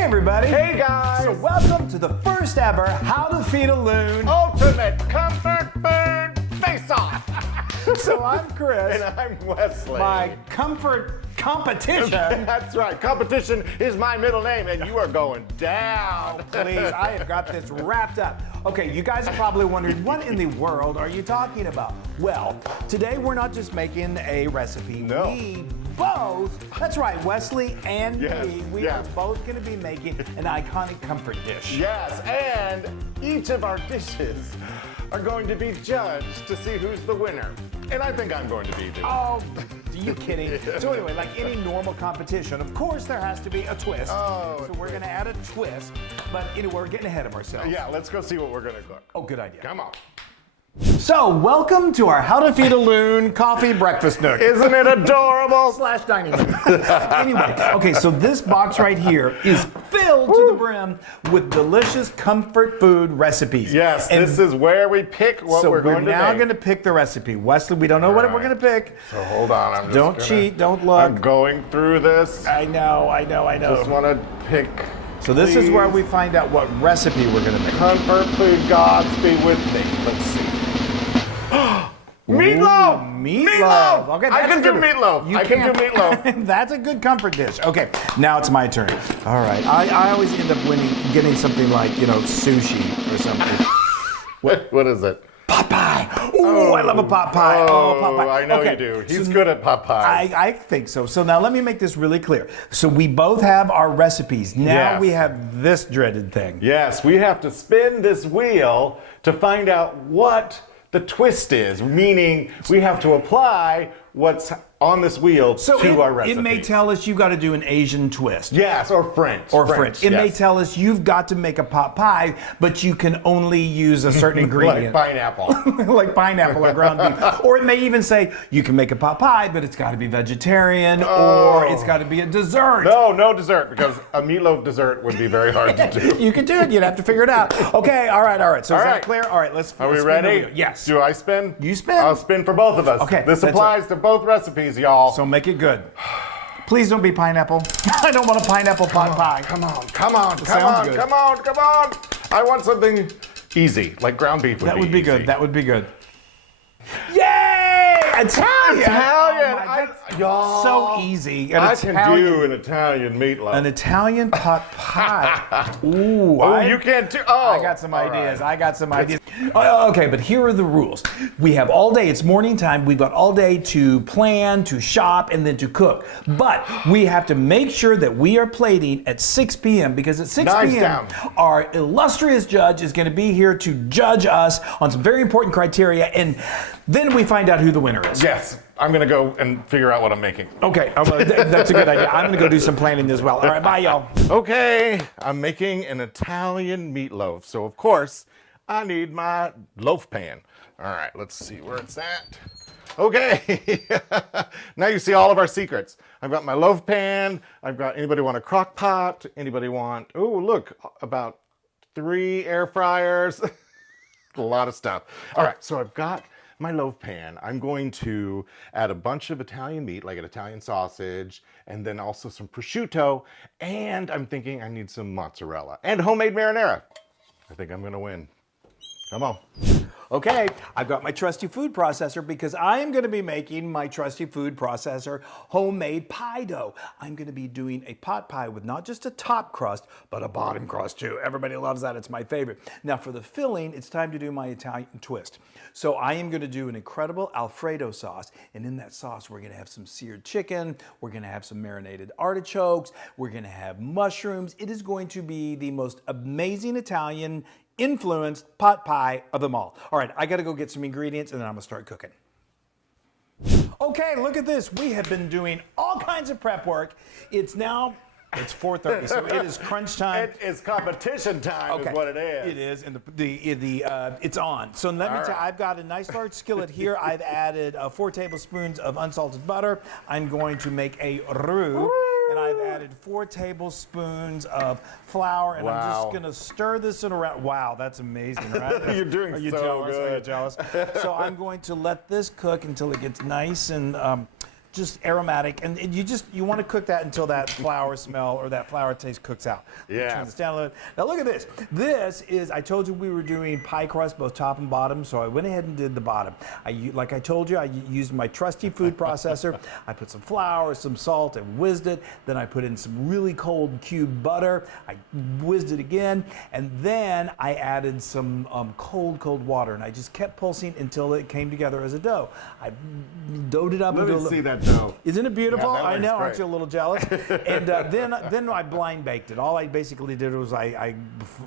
Hey everybody! Hey guys! So welcome to the first ever How to Feed a Loon Ultimate Comfort Food Face-Off! So I'm Chris. And I'm Wesley. My comfort competition. That's right. Competition is my middle name, and you are going down. Please, I have got this wrapped up. Okay, you guys are probably wondering, what in the world are you talking about? Well, today we're not just making a recipe. No. We both, that's right, Wesley and Yes, me, we yes. are both going to be making an iconic comfort dish. Yes, and each of our dishes are going to be judged to see who's the winner. And I think I'm going to be the winner. Oh, are you kidding? So anyway, like any normal competition, of course there has to be a twist. Oh, so we're going to add a twist, but anyway, we're getting ahead of ourselves. Yeah, let's go see what we're going to cook. Oh, good idea. Come on. So, welcome to our How to Feed a Loon coffee breakfast nook. Isn't it adorable? / dining room. Anyway, okay, so this box right here is filled to the brim with delicious comfort food recipes. Yes, and this is where we pick what so we're going to make. now going to pick the recipe. Wesley, we don't know what we're going to pick. So hold on, I'm just Don't gonna- cheat, don't look. I'm going through this. I know. Just want to pick. So this is where please. we find out what recipe we're going to make. Comfort food gods be with me. Let's see. Meatloaf! Ooh, meatloaf. Okay, I that's can a do good one. meatloaf. You I can do can. meatloaf. That's a good comfort dish. Okay, now it's my turn. All right, I always end up getting something like, sushi or something. What is it? Pot pie. Ooh, I love a pot pie. Oh, pot pie. I know Okay, you do. He's so good at pot pies. I think so. So now let me make this really clear. So we both have our recipes. Now Yes. we have this dreaded thing. Yes, we have to spin this wheel to find out what the twist is, meaning we have to apply what's on this wheel to our recipe. It may tell us you've got to do an Asian twist. Yes, or French. Or French. It may yes. tell us you've got to make a pot pie, but you can only use a certain ingredient. Like pineapple. Like pineapple or ground beef. Or it may even say you can make a pot pie, but it's got to be vegetarian or it's got to be a dessert. No dessert, because a meatloaf dessert would be very hard to do. You can do it. You'd have to figure it out. Okay, all right. So is that right. clear? All right, let's Are we spin ready? the wheel. Yes. Do I spin? You spin. I'll spin for both of us. Okay, This that's applies to both recipes, y'all. So make it good. Please don't be pineapple. I don't want a pineapple pot pie. Come on. sounds good. Come on. I want something easy, like ground beef would That be would be easy. good. That would be good. Yay! Italian! Italian! Oh my God. Y'all. So easy. I can do an Italian meatloaf. An Italian pot pie. Ooh, you can't do. Oh, I got some all ideas. right. I got some ideas. Okay, but here are the rules. We have all day. It's morning time. We've got all day to plan, to shop, and then to cook. But we have to make sure that we are plating at 6 p.m. because at 6 Knives p.m. down. our illustrious judge is going to be here to judge us on some very important criteria, and then we find out who the winner is. Yes, I'm gonna go and figure out what I'm making. Okay, that's a good idea. I'm going to go do some planning as well. All right, bye, y'all. Okay, I'm making an Italian meatloaf, so of course I need my loaf pan. All right, let's see where it's at. Okay, now you see all of our secrets. I've got my loaf pan. I've got, anybody want a crock pot? Anybody want, oh look, about 3 air fryers. A lot of stuff. All right, so I've got my loaf pan. I'm going to add a bunch of Italian meat, like an Italian sausage, and then also some prosciutto, and I'm thinking I need some mozzarella and homemade marinara. I think I'm gonna win. Come on. Okay, I've got my trusty food processor because I am going to be making my trusty food processor homemade pie dough. I'm going to be doing a pot pie with not just a top crust, but a bottom crust too. Everybody loves that. It's my favorite. Now for the filling, it's time to do my Italian twist. So I am going to do an incredible Alfredo sauce, and in that sauce we're going to have some seared chicken, we're going to have some marinated artichokes, we're going to have mushrooms. It is going to be the most amazing Italian influenced pot pie of them all. All right, I gotta go get some ingredients and then I'm gonna start cooking. Okay, look at this. We have been doing all kinds of prep work. It's 4:30, so it is crunch time. It is competition time, is what it is. It is, and it's on. So let me tell you, I've got a nice large skillet here. I've added 4 tablespoons of unsalted butter. I'm going to make a roux. And I've added 4 tablespoons of flour, and I'm just gonna stir this in around. Wow, that's amazing, right? You're doing Are you so jealous? good. Are you jealous? So I'm going to let this cook until it gets nice and just aromatic, and you want to cook that until that flour smell or that flour taste cooks out. Yeah. Turn this down a little. Now look at this. This is, I told you we were doing pie crust, both top and bottom, so I went ahead and did the bottom. Like I told you, I used my trusty food processor. I put some flour, some salt, and whizzed it. Then I put in some really cold cube butter. I whizzed it again, and then I added some cold water, and I just kept pulsing until it came together as a dough. I doughed it up. Let me see that dough. Isn't it beautiful? Yeah, I know, great. aren't you a little jealous? And then I blind baked it. All I basically did was I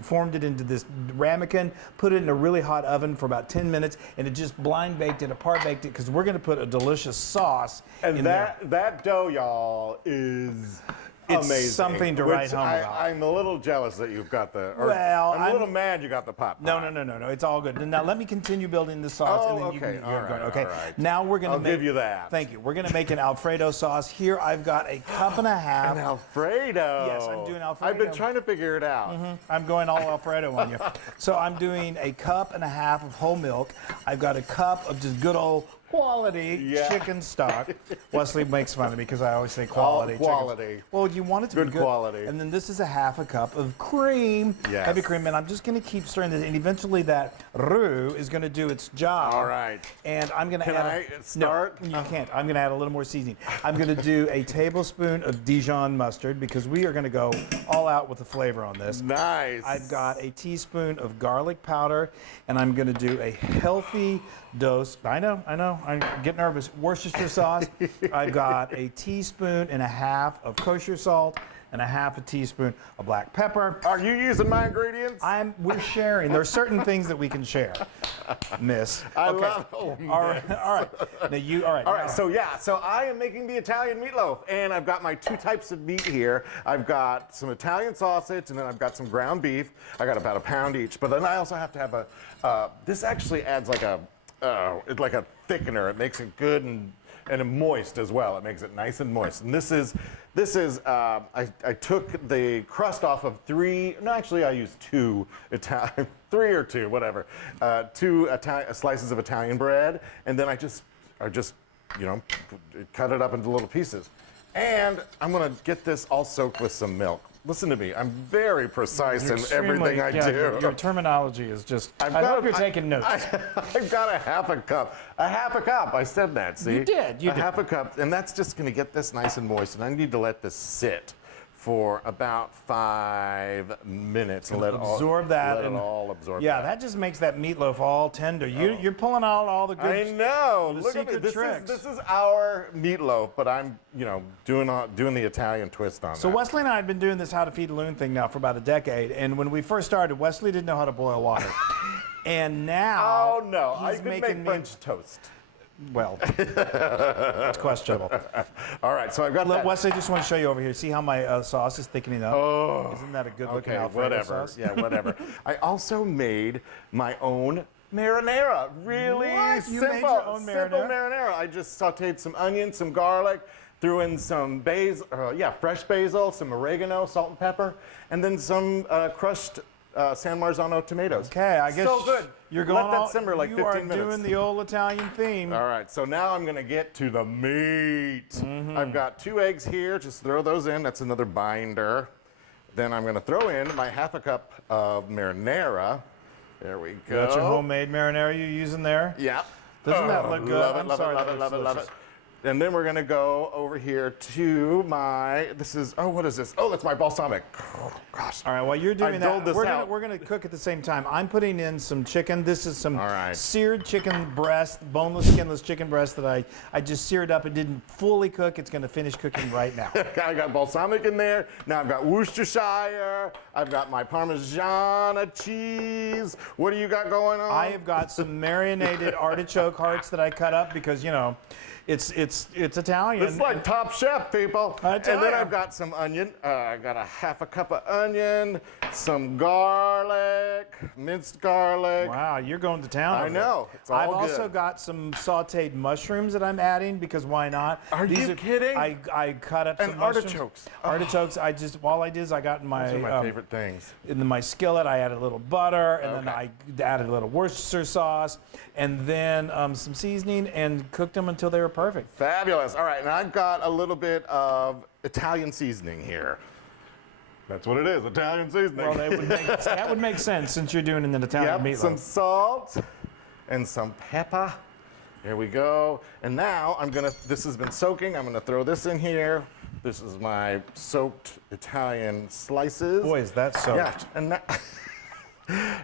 formed it into this ramekin, put it in a really hot oven for about 10 minutes, and it just blind baked it, apart baked it, because we're going to put a delicious sauce And in there. that dough, y'all, is It's amazing. something to write home about. I'm a little jealous that you've got the. Well, I'm a little mad you got the pot pie. No. It's all good. Now let me continue building the sauce, and then you okay. can All right, okay. all right. Now we're going to I'll give you that. Thank you. We're going to make an Alfredo sauce. Here I've got a cup and a half. An Alfredo. Yes, I'm doing Alfredo. I've been trying to figure it out. I'm going all Alfredo on you. So I'm doing a cup and a half of whole milk. I've got a cup of just good old quality chicken stock. Wesley makes fun of me because I always say quality. Quality. Chicken. Well, you want it to be Good good quality. And then this is a half a cup of cream, Yes. heavy cream, and I'm just going to keep stirring this, and eventually that roux is going to do its job. All right. And I'm going to Can add. I start? No, you can't. I'm going to add a little more seasoning. I'm going to do a tablespoon of Dijon mustard because we are going to go all out with the flavor on this. Nice. I've got a teaspoon of garlic powder, and I'm going to do a healthy dose. I know. I get nervous. Worcestershire sauce. I've got a teaspoon and a half of kosher salt and a half a teaspoon of black pepper. Are you using my ingredients? We're sharing. There are certain things that we can share, Miss. I Okay. love. All right. Now you. All right. All right, so I am making the Italian meatloaf, and I've got my two types of meat here. I've got some Italian sausage, and then I've got some ground beef. I got about a pound each, but then I also have to have this actually adds like a thickener. It makes it good and moist as well. It makes it nice and moist. And this is I took the crust off of I used two Italian, three or two, whatever, two slices of Italian bread, and then I just cut it up into little pieces. And I'm gonna get this all soaked with some milk. Listen to me, I'm very precise in everything I do. Your terminology is just, I hope you're taking notes. I've got a half a cup. I said that, see? You did. Half a cup, and that's just going to get this nice and moist, and I need to let this sit for about 5 minutes and let it all absorb. Yeah, that just makes that meatloaf all tender. You're pulling out all the good. I know. The Look at me. secret tricks. This is our meatloaf, but I'm doing the Italian twist on So that. Wesley and I have been doing this How to Feed a Loon thing now for about a decade, and when we first started, Wesley didn't know how to boil water, and now Oh no, I he's could making make French toast. Well, it's questionable. All right, so I've got that. Wesley, just want to show you over here. See how my sauce is thickening up? Oh, isn't that a good-looking okay, Alfredo whatever. sauce? Yeah, whatever. I also made my own marinara. Really What? simple. You made your own Simple marinara? marinara. I just sauteed some onions, some garlic, threw in some basil, fresh basil, some oregano, salt and pepper, and then some crushed San Marzano tomatoes. Okay, I guess so good. You're going Let that simmer like 15 minutes. You are doing the old Italian theme. All right, so now I'm going to get to the meat. I've got 2 eggs here. Just throw those in. That's another binder. Then I'm going to throw in my half a cup of marinara. There we go. That's your homemade marinara you're using there? Yeah. Doesn't that look good? Love it, I'm love sorry, it, that love it, looks love it, love it. delicious. And then we're going to go over here to my, what is this? Oh, that's my balsamic. Oh, gosh. All right, while you're doing doled that, this we're out. gonna cook at the same time. I'm putting in some chicken. This is some All right. seared chicken breast, boneless, skinless chicken breast that I just seared up and didn't fully cook. It's gonna finish cooking right now. I got balsamic in there. Now I've got Worcestershire. I've got my Parmesan cheese. What do you got going on? I have got some marinated artichoke hearts that I cut up because it's Italian. It's like Top Chef, people. I tell And then ya. I've got some onion. I got a half a cup of onion, some garlic, minced garlic. Wow, you're going to town. I over know. there. It's all I've good. also got some sautéed mushrooms that I'm adding because why not? Are you kidding? I cut up And some mushrooms. artichokes. Artichokes. All I did is I got in Those are my my favorite things. in my skillet, I added a little butter, and then Okay. I added a little Worcestershire sauce, and then some seasoning, and cooked them until they were perfect. Fabulous. All right, and I've got a little bit of Italian seasoning here. That's what it is, Italian seasoning. Well, that would make sense since you're doing an Italian meatloaf. Some salt and some pepper. Here we go. And now this has been soaking. I'm gonna throw this in here. This is my soaked Italian slices. Boy, is that soaked. Yeah, and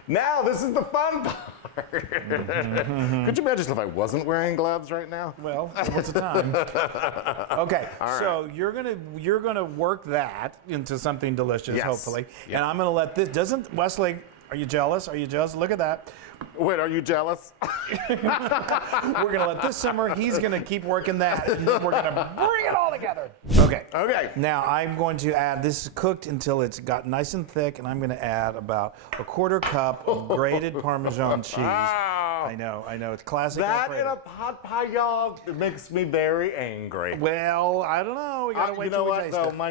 now this is the fun part. Could you imagine if I wasn't wearing gloves right now? Well, what's the time? Okay, so you're gonna work that into something delicious, Yes. hopefully. Yeah. And I'm gonna let this. Doesn't Wesley? Are you jealous? Are you jealous? Look at that. Wait, are you jealous? We're gonna let this simmer. He's gonna keep working that, and then we're gonna bring it all together. Okay. Okay. Now I'm going to add. This is cooked until it's got nice and thick, and I'm gonna add about a quarter cup of grated Parmesan cheese. Wow. I know. It's classic. That Alfredo. in a pot pie, y'all, it makes me very angry. Well, I don't know. We gotta wait you know till we what? taste Though it. my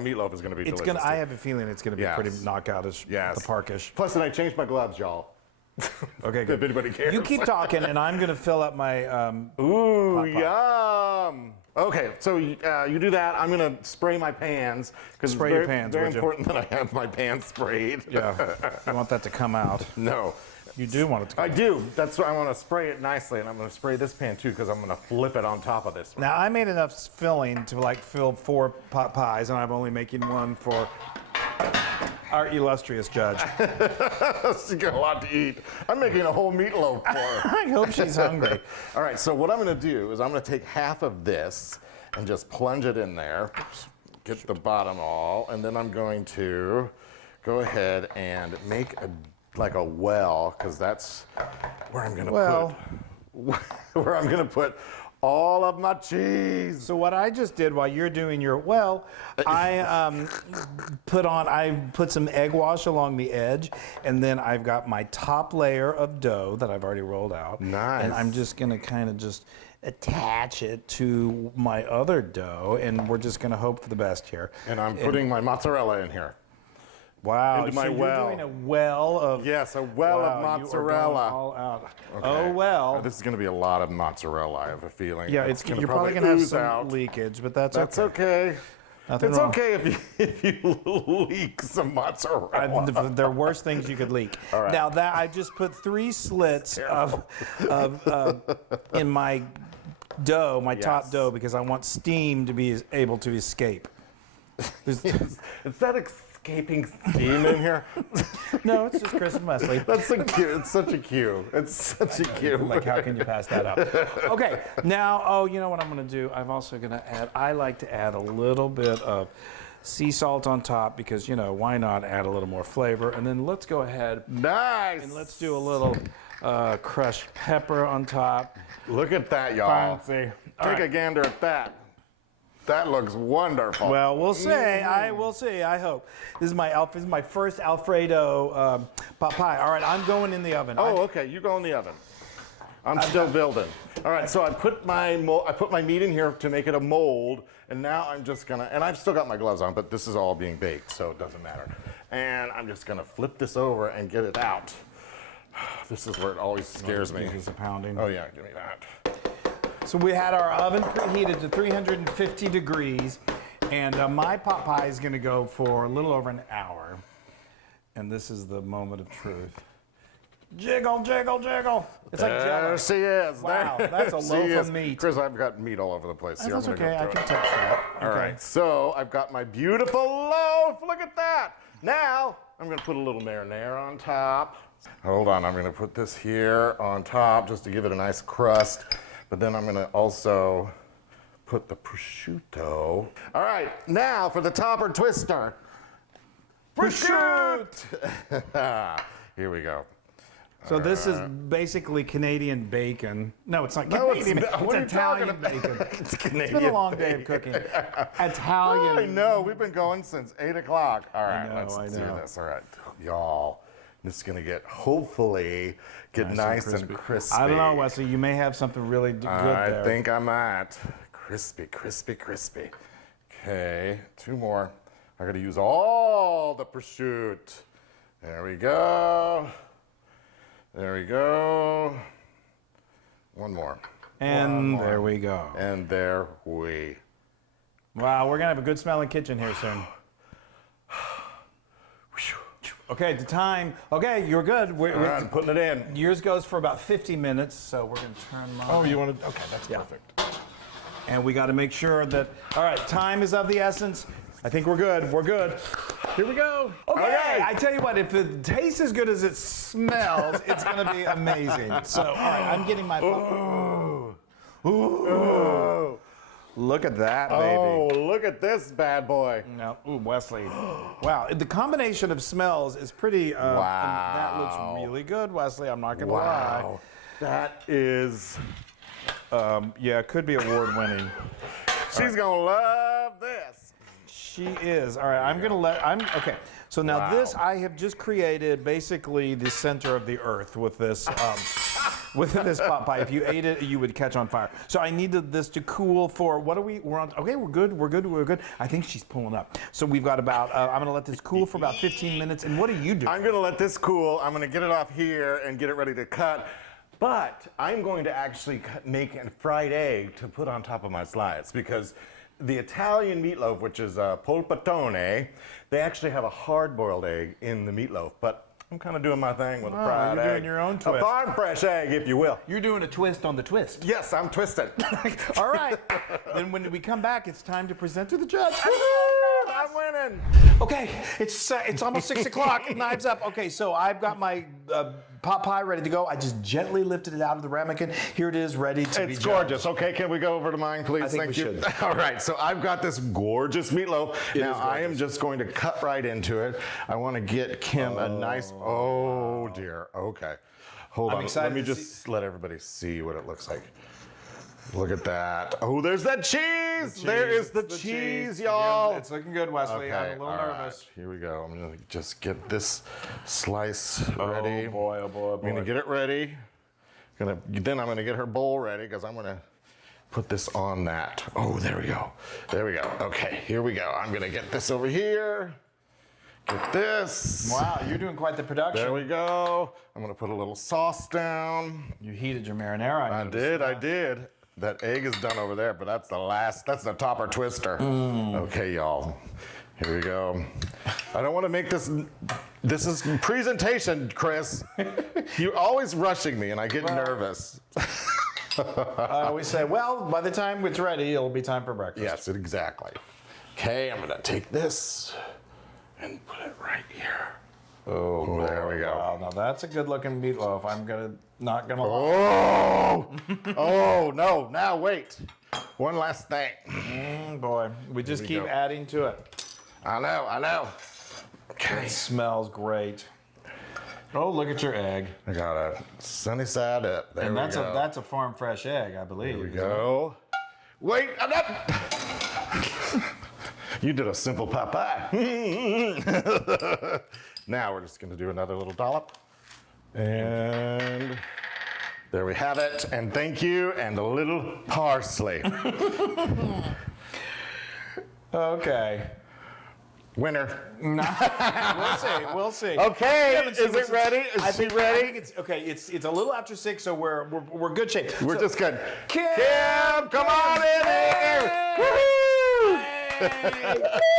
meatloaf is gonna be delicious. I have a feeling it's gonna be Yes. pretty knockout-ish, Yes. the parkish. Plus, and I changed my gloves, y'all. Okay, good. If anybody cares. You keep talking, and I'm gonna fill up my. Ooh, yum. Okay, so you do that. I'm gonna spray my pans because Spray it's your very, pans, very would you? important that I have my pans sprayed. Yeah, you want that to come out. No, You do want it to come I do. That's why I want to spray it nicely, and I'm gonna spray this pan too because I'm gonna flip it on top of this one. Now, I made enough filling to like fill 4 pot pies, and I'm only making one for our illustrious judge. She's got a lot to eat. I'm making a whole meatloaf for her. I hope she's hungry. All right, so what I'm gonna do is I'm gonna take half of this and just plunge it in there, get the bottom all, and then I'm going to go ahead and make like a well, because that's where I'm gonna where I'm gonna put all of my cheese. So what I just did while you're doing your I put some egg wash along the edge, and then I've got my top layer of dough that I've already rolled out. Nice. And I'm just gonna kind of just attach it to my other dough, and we're just gonna hope for the best here. And I'm putting my mozzarella in here. Wow, into my so well. you're doing a well of Yes, a well of Wow, you are going mozzarella. all out. Okay. Oh well. This is going to be a lot of mozzarella, I have a feeling. Yeah, you're probably gonna have ooze some out. leakage, but that's That's okay. okay. Nothing It's wrong. okay if you leak some mozzarella. There are worse things you could leak. All right. Now that I just put 3 slits in my dough, my top dough, because I want steam to be able to escape. Is that escaping steam in here? No, it's just Chris and Wesley. That's a cue. It's such a cue. It's such a cue. Like, how can you pass that up? Okay, now, you know what I'm going to do? I'm also going to add, I like to add a little bit of sea salt on top because, why not add a little more flavor? And then let's go ahead Nice. and let's do a little crushed pepper on top. Look at that, y'all. Fancy. Take a gander at that. That looks wonderful. Well, we'll see. We'll see. I hope. This is my first Alfredo pot pie. All right, I'm going in the oven. Oh, okay. You go in the oven. I'm still building. All right, so I put my meat in here to make it a mold, and now I'm just gonna, and I've still got my gloves on, but this is all being baked, so it doesn't matter. And I'm just gonna flip this over and get it out. This is where it always scares me. Give us a pounding. Oh yeah, give me that. So we had our oven preheated to 350 degrees, and my pot pie is going to go for a little over an hour. And this is the moment of truth. Jiggle, jiggle, jiggle. It's like There Jell-O. she is. Wow, There that's a she loaf is. of meat. Chris, I've got meat all over the place. Here, That's I'm gonna okay. go I through can it. touch that. All right, so I've got my beautiful loaf. Look at that. Now, I'm going to put a little marinara on top. Hold on, I'm going to put this here on top just to give it a nice crust. But then I'm going to also put the prosciutto. All right, now for the topper twister. Prosciutto! Here we go. So this is basically Canadian bacon. No, it's not No, Canadian. it's not. It's What are you Italian talking about? bacon. It's Canadian It's been a long day of bacon. cooking. Italian. I know, we've been going since 8 o'clock. All right, know, let's I do know. this. All right, y'all. This is gonna hopefully get nice and crispy. I don't know, Wesley. You may have something really good there. I think I might. Crispy, crispy, crispy. Okay, 2 more. I gotta use all the prosciutto. There we go. There we go. 1 more. And there we go. And there we. Wow, we're gonna have a good smelling kitchen here soon. Okay, the time. Okay, you're good. I'm putting it in. Yours goes for about 50 minutes, so we're gonna turn mine. Oh, you want to? Okay, that's perfect. And we got to make sure that. All right, time is of the essence. I think we're good. We're good. Here we go. Okay. I tell you what, if it tastes as good as it smells, it's gonna be amazing. So, all right, I'm getting my. Ooh. Look at that, baby. Oh, look at this bad boy. No. Ooh, Wesley. Wow. The combination of smells is pretty. Wow. That looks really good, Wesley. I'm not going to lie. That is. Yeah, it could be award winning. She's going to love this. She is. All right, I'm going to okay. So now this, I have just created basically the center of the earth with this. With this pot pie, if you ate it, you would catch on fire. So I needed this to cool for, we're on, okay, we're good. I think she's pulling up. So we've got about, I'm gonna let this cool for about 15 minutes. And what are you doing? I'm gonna let this cool. I'm gonna get it off here and get it ready to cut. But I'm going to actually make a fried egg to put on top of my slides because the Italian meatloaf, which is polpettone, they actually have a hard-boiled egg in the meatloaf. But I'm kind of doing my thing with a fried egg. You're doing your own twist. A farm fresh egg, if you will. You're doing a twist on the twist. Yes, I'm twisted. All right. Then when we come back, it's time to present to the judge. I'm winning. Okay, it's almost 6 o'clock. Knives up. Okay, so I've got my pot pie ready to go. I just gently lifted it out of the ramekin. Here it is, ready to be It's judged. gorgeous. Okay, can we go over to mine, please? I think Thank we you. should. All right, so I've got this gorgeous meatloaf. Now, is I am gorgeous. just going to cut right into it. I want to get Kim a nice, oh dear, okay. Hold on, excited let me to just let everybody see what it looks like. Look at that. Oh, there's that cheese. There is the cheese, y'all. It's looking good, Wesley. Okay, I'm a little all right. nervous. Here we go. I'm gonna just get this slice ready. Oh boy, oh boy, oh boy. I'm gonna get it ready. Then I'm gonna get her bowl ready because I'm gonna put this on that. Oh, there we go. There we go. Okay, here we go. I'm gonna get this over here. Get this. Wow, you're doing quite the production. There we go. I'm gonna put a little sauce down. You heated your marinara. I did. That egg is done over there, but that's the topper twister. Okay, y'all. Here we go. I don't want to make this is presentation, Chris. You're always rushing me and I get nervous. I always say, well, by the time it's ready, it'll be time for breakfast. Yes, exactly. Okay, I'm gonna take this and put it right here. Oh, there we go. Wow, now that's a good looking meatloaf. Not gonna lie. Oh, oh no! Now wait. One last thing. Boy, we just keep adding to it. I know. Okay. It smells great. Oh, look at your egg. I got a sunny side up. There And we that's go. that's a farm fresh egg, I believe. Here we go. Wait, I'm not. You did a simple pot pie. Now we're just gonna do another little dollop. And there we have it. And thank you. And a little parsley. Okay. Winner. We'll see. Okay, is it ready? Is she ready? I think it's okay. It's a little after 6, so we're good shape. We're just good. Kim, come on in here. Woo-hoo!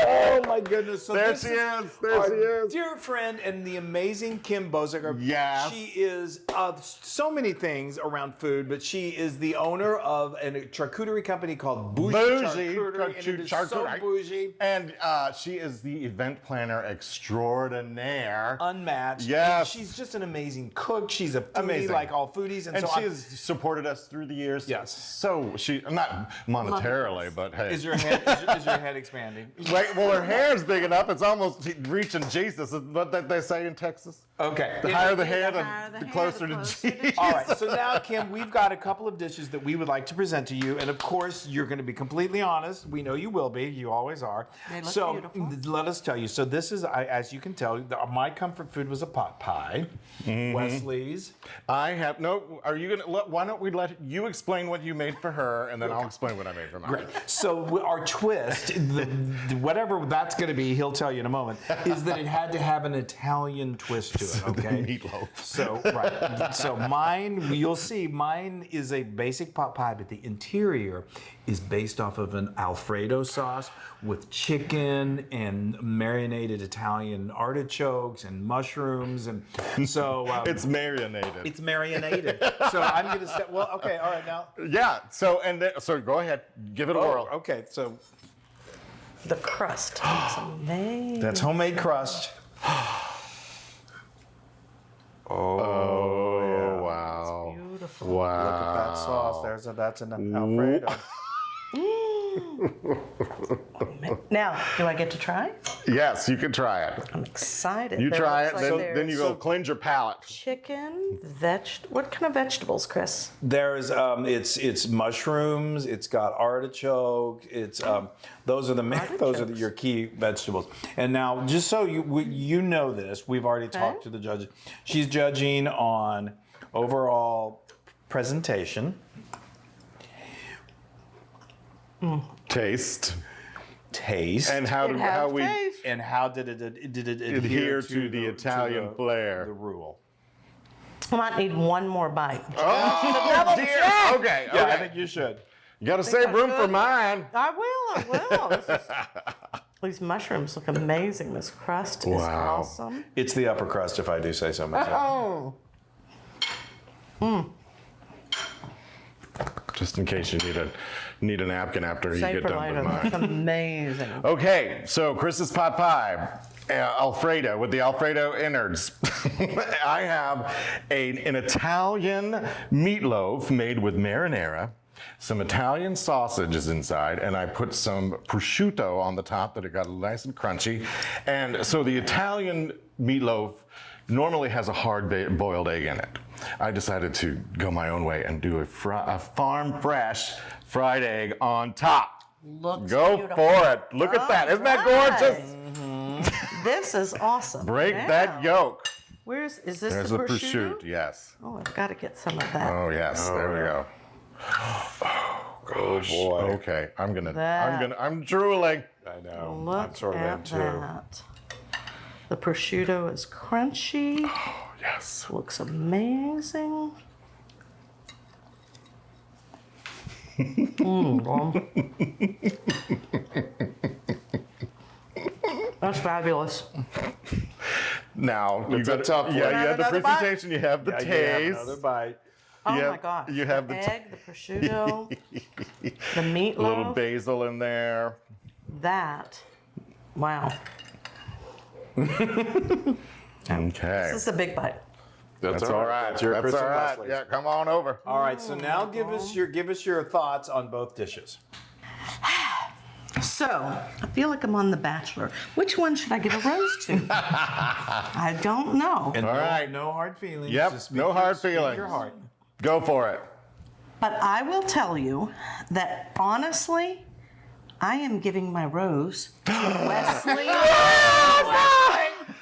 Oh my goodness! So There this she is is. There our she is. dear friend and the amazing Kim Boziger. Yes. She is so many things around food, but she is the owner of a charcuterie company called Bougie Charcuterie. And it is so bougie. And she is the event planner extraordinaire. Unmatched. Yes. And she's just an amazing cook. She's a foodie Amazing. like all foodies. And she has supported us through the years. Yes. So she, not monetarily, but hey. Is your head expanding? Wait, well, her hair's big enough. It's almost reaching Jesus. Is what they say in Texas. Okay. The higher the hair, the the closer to Jesus. All right, so now, Kim, we've got a couple of dishes that we would like to present to you. And of course, you're going to be completely honest. We know you will be. You always are. They look so beautiful. let us tell you. So this is, as you can tell, my comfort food was a pot pie. Wesley's. I have no. Are you gonna? Why don't we let you explain what you made for her, and then I'll explain what I made for mine. Great. So our twist, whatever that's going to be, he'll tell you in a moment, is that it had to have an Italian twist to it, okay? Meatloaf. So, right. So mine, you'll see, mine is a basic pot pie, but the interior is based off of an Alfredo sauce with chicken and marinated Italian artichokes and mushrooms. And so... It's marinated. it's marinated. So I'm going to say, well, okay, all right, now. Yeah. So so go ahead, give it a whirl. Okay, so The crust looks amazing. that's homemade crust. Oh wow! Beautiful. Wow! Look at that sauce. That's an Alfredo. Now, do I get to try? Yes, you can try it. I'm excited. You There try looks it, like then you go there's cleanse your palate. chicken, what kind of vegetables, Chris? There's it's mushrooms. It's got artichoke. It's those are your key vegetables. And now, just so you know this, we've already talked to the judges. She's judging on overall presentation, Taste. and how It has we taste. and how did it adhere to the Italian flair. the rule. I might need one more bite. Oh double dear! check. Okay, Yeah, okay. I think you should. You got to save room for mine. I will. These mushrooms look amazing. This crust is Wow. awesome. It's the upper crust, if I do say so myself. Oh, Just in case you need a napkin after you save get for done later. with mine. That's amazing. Okay, so Chris's pot pie, Alfredo with the Alfredo innards. I have an Italian meatloaf made with marinara, some Italian sausages inside, and I put some prosciutto on the top that it got nice and crunchy. And so the Italian meatloaf normally has a hard boiled egg in it. I decided to go my own way and do a farm fresh fried egg on top. Looks Go beautiful. for it. Look at that. Isn't that Alright. gorgeous? This is awesome. Break Now, that yolk. Is this There's the the prosciutto? prosciutto, yes. Oh, I've got to get some of that. Oh yes, there we go. Oh gosh. boy. Okay, I'm That. drooling. I know. Look I'm sort of at in too. that. The prosciutto is crunchy. Oh yes. Looks amazing. That's fabulous. Now you It's a got tough one. yeah, you have the Another bite? presentation, you have the Yeah, you have taste. another bite. Oh You my have- gosh. you have the the egg, the prosciutto, the A little meatloaf. basil in there. That. Wow. Okay. This is a big bite. That's all right. That's your That's Chris all and right. Leslie's. Yeah, come on over. All right, so now give us your thoughts on both dishes. So, I feel like I'm on The Bachelor. Which one should I give a rose to? I don't know. And All right. no hard feelings. Yep, Just speak no hard speak feelings. Your heart. Go for it. But I will tell you that honestly, I am giving my rose to Wesley.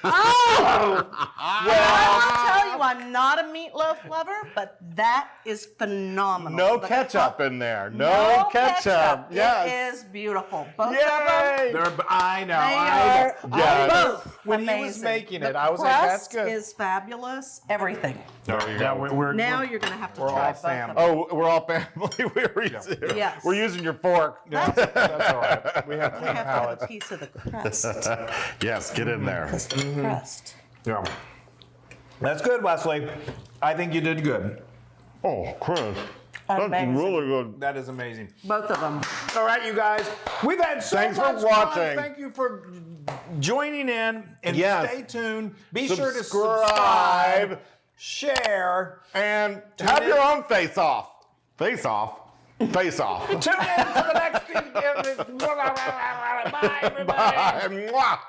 Oh! Well, I'll tell you, I'm not a meatloaf lover, but that is phenomenal. No The ketchup in there. No ketchup. Yes. It is beautiful. Both of Yay! them. I know. They I are know. Yes. both When he was amazing. making The it, I was like, that's crust good. is fabulous. Everything. There you Now go. we're Now you're going to have to we're try all both family. of them. Oh, we're all family. Yes. We're using your fork. that's all right. We have We clean have to have a palates. piece of the crust. Yes, get in there. The crust. Yeah. That's good, Wesley. I think you did good. Oh, Chris. That's Amazing. really good. That is amazing. Both of them. All right, you guys. We've had so Thanks for much fun. watching. Thank you for joining in. And Yes. stay tuned. Be sure to Subscribe. subscribe, share. And have your own face off. Face off. Face off. Tune in to the next. Bye, everybody. Bye. Mwah.